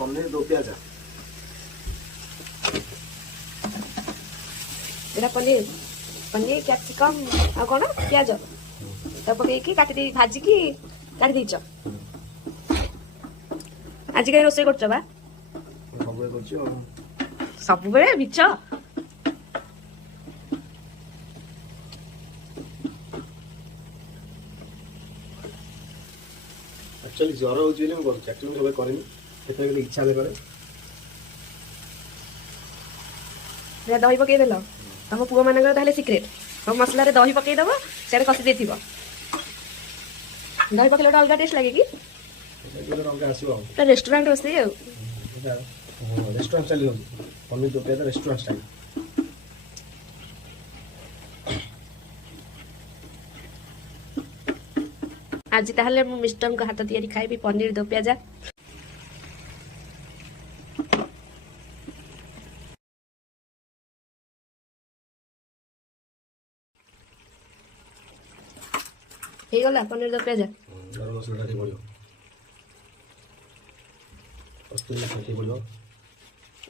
पनीर दो प्याज एटा पनीर पनीर कैप्सिकम आ कौन प्याज तो पकईकी काटी भाजिकी काटी देच आज कहीं रोषे कर सब बेले मिछ एक्चुअली ज्वर हो एक्चुअली केबे करेनी केते इच्छा ले करे दही पकईदेल तुम पुओ मानकर ताहले सिक्रेट सब मसला रे दही पकईदब से कषि दे दही पकईले अलग टेस्ट लगे कि रेस्टोरेंट रोषे रेस्टोरेंट स्टाइल पनीर दो प्याज रेस्टोरेंट स्टाइल आज ताहले मु मिस्टर को हाथ तैयारी खाइबी पनीर दो प्याजा हे गला पनीर दो प्याजा गरम मसला टी पड़ियो कस्तूरी मेथी पड़ियो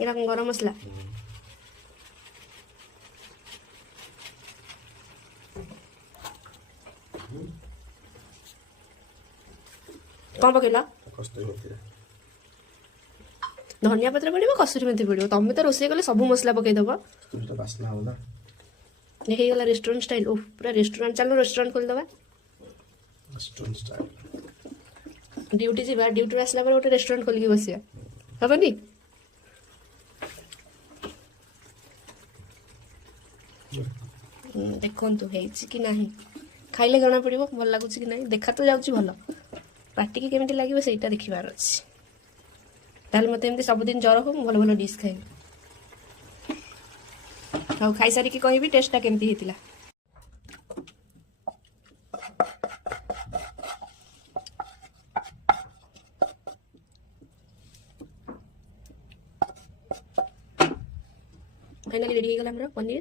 एरा गरम मसला कौन पकेला कस्तूरी मेथी धनिया पत्र पड़ो कसुरी मेथी पड़ो तुम तो रोषे कले सब मसला पकईदब तो बास्ना होला हे गला रेस्टोरेंट स्टाइल ओह पूरा रेस्टोरेंट चलो रेस्टोरेंट खोल दबा रेस्टोरेंट स्टाइल ड्यूटी जीवा ड्यूटी आसला पर गोटे रेस्टोरेंट खोलिक बसिया हेनी देखु कि नहीं खाइले जना पड़ो भल लगुच कि नहीं देखा तो जाऊँ भल पार्टी की केमी लगे से देखिबार अच्छे मत एमती सबुदिन ज्वर हो भल भल डिश खाइबी आ खाई सारिकी कहबी टेस्टा केमती हेतिला फाइनली रेडी हो गला हमर पनीर